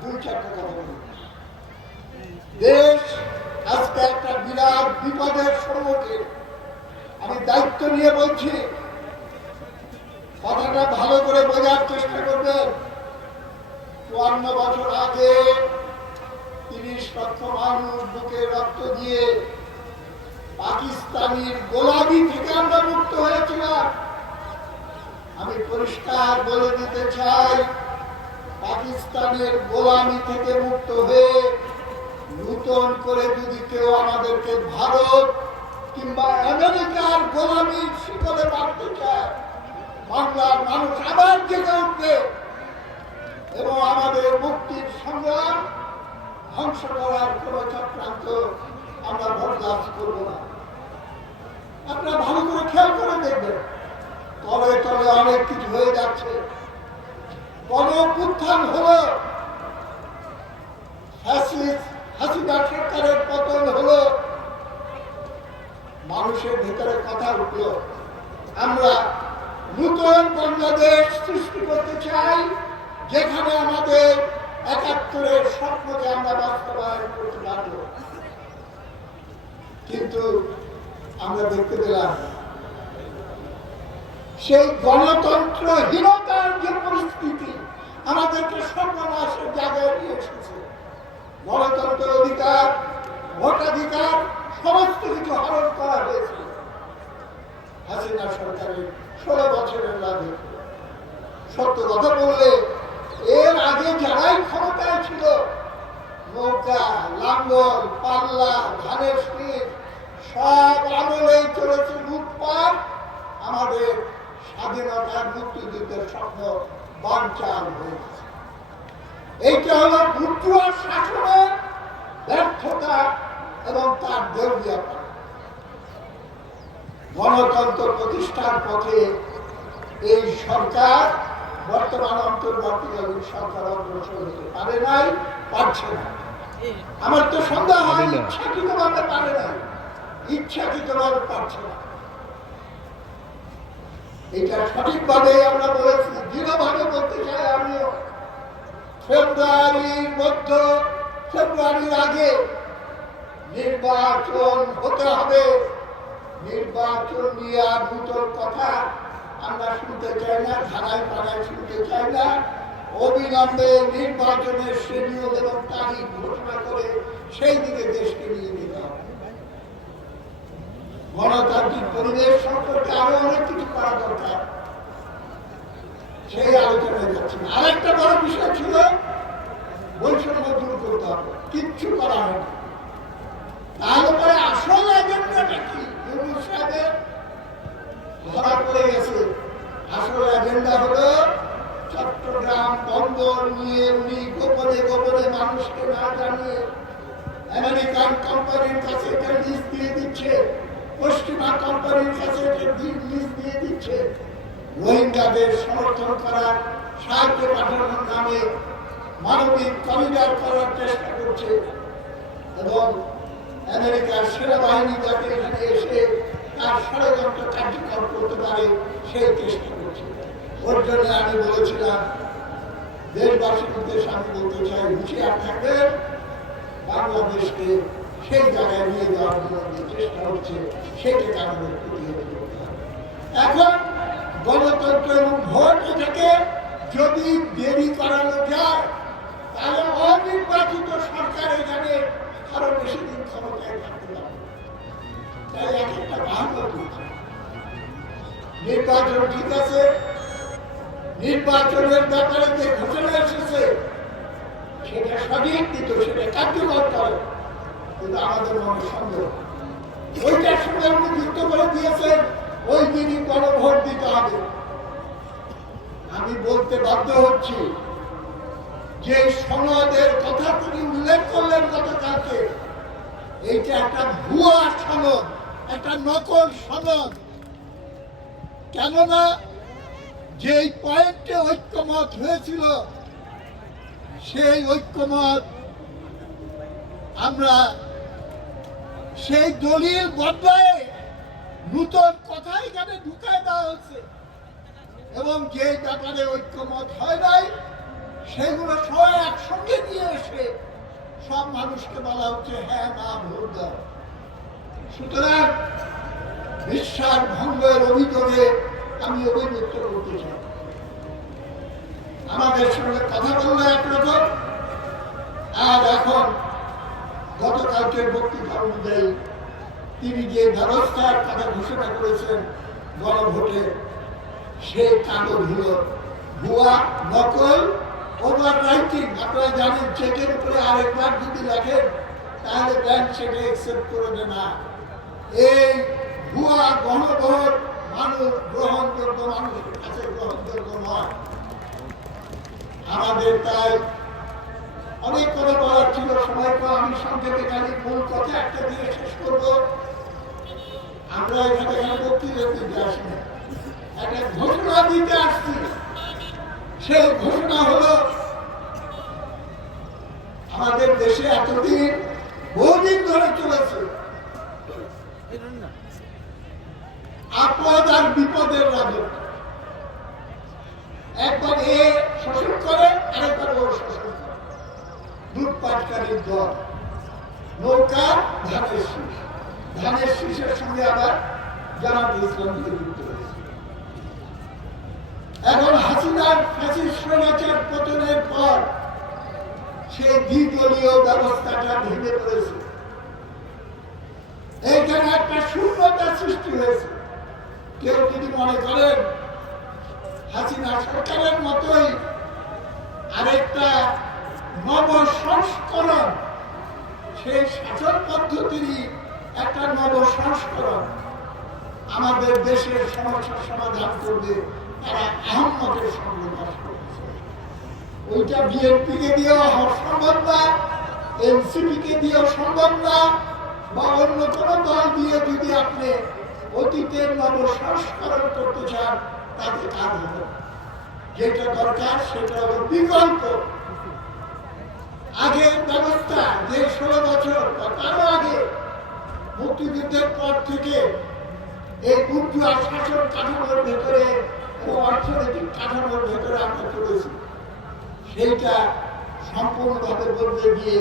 দুই চারটা কথা বলি। দেশ আজকে একটা বিরাট বিপদের সম্মুখীন। আমি দায়িত্ব নিয়ে বলছি, কথাটা ভালো করে বোঝার চেষ্টা করবেন। ৫৪ বছর আগে ৩০ লক্ষ মানুষ বুকে রক্ত দিয়ে পাকিস্তানির গোলামি থেকে আমরা মুক্ত হয়েছিলাম। আমি পরিষ্কার বলে দিতে চাই, পাকিস্তানের গোলামি থেকে মুক্ত হয়ে নতুন করে যদি কেউ আমাদেরকে ভারত কিংবা আমেরিকার গোলামির শিকলে বাঁধতে চায়, বাংলার মানুষ আবার জেগে উঠবে এবং আমাদের মুক্তির সংগ্রাম ধ্বংস করার কোন চক্রান্ত আমরা বরদাস্ত করব না। আপনারা ভালো করে খেয়াল করে দেখবেন, তলে তলে অনেক কিছু হয়ে যাচ্ছে। গণঅভ্যুত্থান হলো, হাসিনা সরকারের পতন হলো, মানুষের ভিতরে কথা উঠল, আমরা নতুন বাংলাদেশ সৃষ্টি করতে চাই, যেখানে আমাদের ৭১-এর স্বপ্নকে আমরা বাস্তবায়ন করতে পারব। কিন্তু আমরা দেখতে পেলাম সেই গণতন্ত্রহীনতার যে পরিস্থিতি আমাদেরকে সর্বনাশের জায়গায় নিয়ে এসেছে। গণতন্ত্রের অধিকার, ভোটাধিকার সমস্ত কিছু হরণ করা হয়েছে হাসিনা সরকারের ১৬ বছরের লাগে। সত্য কথা বললে এর আগে যারাই ক্ষমতায় ছিল, নৌকা, লাঙ্গল, পাল্লা, ধানের শীষ সব আমলেই চলেছে লুটপাট। আমাদের স্বাধীনতার মুক্তিযুদ্ধের স্বপ্ন বানচাল হয়েছে। এইটা হল বুর্জোয়া শাসনের ব্যর্থতা এবং তার দেউলিয়াতা। গণতন্ত্র প্রতিষ্ঠার পথে এই সরকার, বর্তমান অন্তর্বর্তীকালীন সরকার অগ্রসর হতে পারে নাই, পারছে না। আমার তো সন্দেহ হয় ইচ্ছাকৃতভাবে পারে নাই, ইচ্ছাকৃতভাবে পারছে না। এটা সঠিকভাবে আমরা বলেছি, দৃঢ়ভাবে বলতে চাই আমিও। ফেব্রুয়ারির আগে নির্বাচন হতে হবে। নির্বাচন নিয়ে আর নতুন কথা আমরা শুনতে চাই না, ধারায় পাড়ায় শুনতে চাই না। অবিলম্বে নির্বাচনের শিডিউল এবং তারিখ ঘোষণা করে সেই দিকে দেশকে নিয়ে যেতে হবে। গণতান্ত্রিক পরিবেশ সম্পর্কে আরো অনেক কিছু করা দরকার, সেই আলোচনায় যাচ্ছে না। আরেকটা বড় বিষয় ছিল বৈষম্য দূর করতে হবে, কিচ্ছু করা হয়নি। তাহলে পরে আসল এজেন্ডাটা কি? ইউনূস সাহেবের ধরা পড়ে গেছে। আসল এজেন্ডা হলো চট্টগ্রাম বন্দর নিয়ে উনি গোপনে গোপনে মানুষকে না জানিয়ে আমেরিকান কোম্পানির কাছে একটা লিজ দিয়ে দিচ্ছে, পশ্চিমা কোম্পানির কাছে একটা লিজ দিয়ে দিচ্ছে। রোহিঙ্গাদের সমর্থন করার, সাহায্য পাঠানোর নামে মানবিক করিডর করার চেষ্টা করছে এবং আমেরিকার সেনাবাহিনী যাতে এখানে এসে তার ষড়যন্ত্র কার্যকর করতে পারে সেই চেষ্টা করছে। ওর জন্য আমি বলেছিলাম, দেশবাসীর উদ্দেশ্যে আমি বলতে চাই, হুঁশিয়ার থাকবেন। বাংলাদেশকে সেই জায়গায় নিয়ে যাওয়ার জন্য যে চেষ্টা হচ্ছে সেটাকে আমাদের প্রতিহত করতে হবে। এখন গণতন্ত্র এবং ভোট এটাকে যদি দেরি করানো যায়, তাহলে অনির্বাচিত সরকার এখানে আরো বেশি দিন ক্ষমতায় থাকতে পারবে। তাই এক একটা বাহান্ন করছে। নির্বাচন ঠিক আছে, নির্বাচনের ব্যাপারে যে ঘোষণা এসেছে সেটা সঠিক, কিন্তু সেটা কার্যকর করে, কিন্তু আমাদের মনে সন্দেহ। ওইটার সঙ্গে উনি যুক্ত করে দিয়েছেন ওই দিনই গণভোট দিতে হবে। আমি বলতে বাধ্য হচ্ছি, যে সনদের কথা তিনি উল্লেখ করলেন গতকালকে, এইটা একটা ভুয়া সনদ, একটা নকল সনদ। কেননা যেই পয়েন্টে ঐক্যমত হয়েছিল সেই ঐক্যমত আমরা সেই দলিল বদলায় নতুন কথা এখানে ঢুকায় দেওয়া হচ্ছে এবং যে ব্যাপারে ঐক্যমত হয় নাই সেগুলো সবাই একসঙ্গে নিয়ে এসে সব মানুষকে বলা হচ্ছে হ্যাঁ না ভোট দাও। সুতরাং বিশ্বাস ভঙ্গের অভিযোগে আমি অভিযুক্ত করতে চাই। আমাদের সঙ্গে কথা বললো একরকম, আর এখন গতকালকের বক্তৃতা অনুযায়ী তিনি যে ব্যবস্থার কথা ঘোষণা করেছেন গণভোটে, সেই কাগজগুলো ভুয়া, নকল, ওভার রাইটিং। আপনারা জানেন চেকের উপরে আরেকবার যদি লেখেন তাহলে ব্যাংক সেটা অ্যাকসেপ্ট করবে না। এই ভুয়া গণভোট মানুষ গ্রহণযোগ্য, মানুষের কাছে গ্রহণযোগ্য নয়। আমাদের তাই অনেক কথা বলার ছিল, সময় তো আমি সংক্ষেপে খালি মূল কথা একটা দিয়ে শেষ করব। আমরা এখানে বক্তৃতা দিতে আসি না, একটা ঘোষণা দিতে আসছি। সেই ঘোষণা হলো আমাদের দেশে এতদিন বহুদিন ধরে চলেছে আপদ আর বিপদের রাজত্ব। একবার এ শোষণ করে, আরেকবার ও শোষণ করে। লুটপাটকারীর দল, নৌকা ধানের শীষ, ধানের শীষের সঙ্গে আবার জামাত ইসলামীকে যুক্ত হয়েছে। এখন হাসিনার ফ্যাসিস্ট স্বৈরাচার পতনের পর সেই দ্বিদলীয় ব্যবস্থাটা ভেঙে পড়েছে। এইখানে একটা শূন্যতা সৃষ্টি হয়েছে। কেউ যদি মনে করেন হাসিনা সরকারের মতোই আরেকটা নব সংস্করণ, সেই শাসন পদ্ধতিরই একটা নব সংস্করণ আমাদের দেশের সমস্যার সমাধান করবে, তারা আহম্মদের সঙ্গে বাস করেছে। ওইটা বিএনপিকে দিয়েও সম্ভব না, এনসিপিকে দিয়েও সম্ভব না, বা অন্য কোনো দল দিয়ে যদি আপনি অতীতের নব সংস্করণ করতে চান তাতে কাজ হবে। যেটা দরকার সেটা হলো বিকল্প। আগের ব্যবস্থা যে 16 বছর বা তারও আগে মুক্তিযুদ্ধের পর থেকে এই বুর্জোয়া শাসন কাঠামোর ভেতরে ও অর্থনৈতিক কাঠামোর ভেতরে আমরা চলেছি, সেইটা সম্পূর্ণভাবে বদলে দিয়ে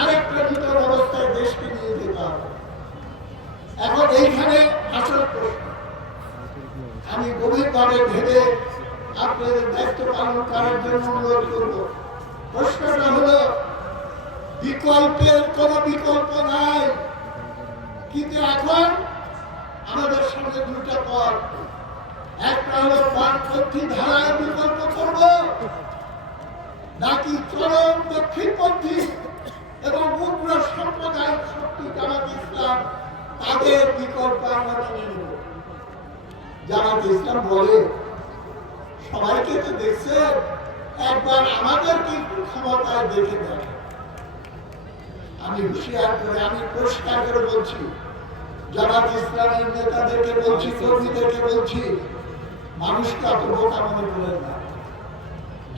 আরেকটা নতুন অবস্থায় দেশকে নিয়ে যেতে হবে। এখন এইখানে আসল প্রশ্ন, আমি গভীরভাবে ভেবে আপনাদের দায়িত্ব পালন করার জন্য অনুরোধ করব। প্রশ্নটা হলো, বিকল্পের কোন বিকল্প নাই, কিন্তু এখন আমাদের সামনে দুটা পথ। একটা হলো বামপন্থী ধারায় বিকল্প করব, নাকি চরম দক্ষিণপন্থী এবং উগ্র সাম্প্রদায়িক শক্তি জামাত ইসলাম, তাদের বিকল্প আমরা মেনে নেব। জামাত ইসলাম বলে, সবাইকে তো দেখছে, একবার আমাদেরকে একটু ক্ষমতায় দেখে দেয়। আমি হুঁশিয়ার করে, আমি পরিষ্কার করে বলছি, জামাত ইসলামের নেতাদেরকে বলছি, কর্মীদেরকে বলছি, মানুষকে এত বোকা মনে করেন না।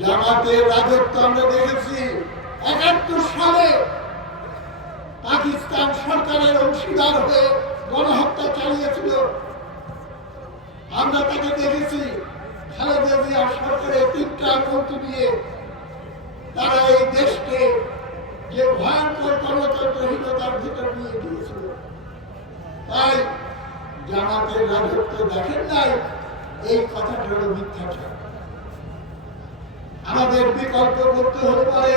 জামাতের রাজত্ব আমরা দেখেছি ৭১ সালে পাকিস্তান সরকারের অংশীদার হয়ে গণহত্যা চালিয়েছিল। আমরা তাকে দেখেছি খালেদা জিয়া সরকারের ৩টা মন্ত্রী নিয়ে তারা এই দেশকে যে ভয়ঙ্কর গণতন্ত্রহীনতার ভিতর নিয়ে গিয়েছিল। তাই জামাতের রাজত্ব দেখেন নাই, এই কথাটা হলো মিথ্যাচার। আমাদের বিকল্প করতে হতে পারে,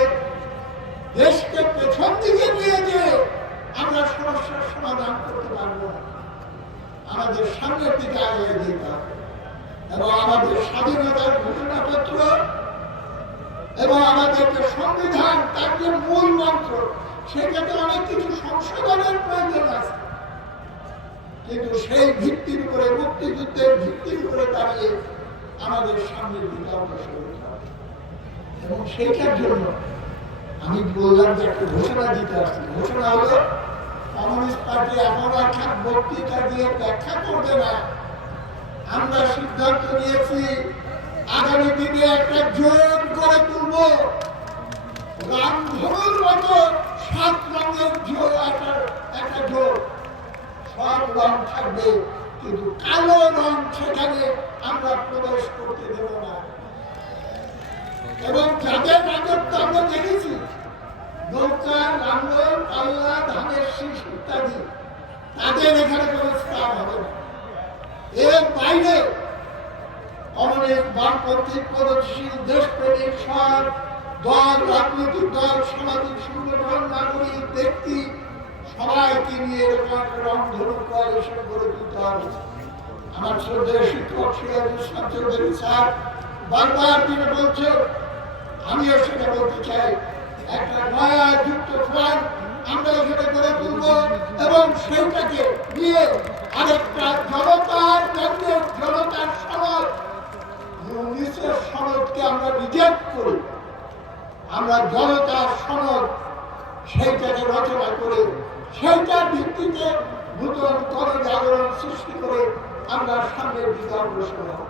দেশকে পেছন দিকে নিয়ে যে আমরা সমস্যার সমাধান করতে পারবো না, আমাদের সামনের দিকে আগে যেতে হবে। এবং আমাদের স্বাধীনতার ঘোষণাপত্র এবং আমাদের যে সংবিধান, তার যে মূল মন্ত্র, সেটাতে অনেক কিছু সংশোধনের প্রয়োজন আছে। কিন্তু সেই ভিত্তির উপরে, মুক্তিযুদ্ধের ভিত্তির উপরে দাঁড়িয়ে আমাদের সামনের দিকে অগ্রসর হতে হবে। এবং সেইটার জন্য আমি বললাম যে একটা ঘোষণা দিতে আসছি। ঘোষণা হলো, কমিউনিস্ট পার্টি এখন আর বক্তৃতা দিয়ে ব্যাখ্যা করবে না। আমরা সিদ্ধান্ত নিয়েছি আগামী দিনে একটা জোট করে তুলব, রামধনুর মতো 7 রঙের একটা জোট। সব রং থাকবে, কিন্তু কালো রং সেখানে আমরা প্রবেশ করতে দেব না। এবং যাদের রাজত্ব আমরা দেখেছি, নৌকা, লাঙ্গল, পাল্লা, ধানের শীষ ইত্যাদি, তাদের এখানে কোনো স্থান হবে না। এর বাইরে অনেক বামপন্থী প্রগতিশীল দেশপ্রেমিক সব দল, রাজনৈতিক দল, সামাজিক সংগঠন, নাগরিক ব্যক্তি সবাইকে নিয়ে এরকম একটা রংধনু কোয়ালিশন গড়ে তুলতে হবে। আমার শ্রদ্ধেয় শিক্ষক সিরাজুল ইসলাম চৌধুরী স্যার বারবার তিনি বলছেন, আমিও সেটা বলতে চাই, একটা নয়া যুক্ত ফ্রন্ট আমরা এখানে গড়ে তুলব এবং সেইটাকে নিয়ে আরেকটা জনতার জাতীয় জনতার সনদ, নিচের সনদকে আমরা রিজেক্ট করি, আমরা জনতার সনদ সেইটাকে রচনা করে সেইটার ভিত্তিতে নূতন জনজাগরণ সৃষ্টি করে আমরা সামনের দিকে অগ্রসর হব।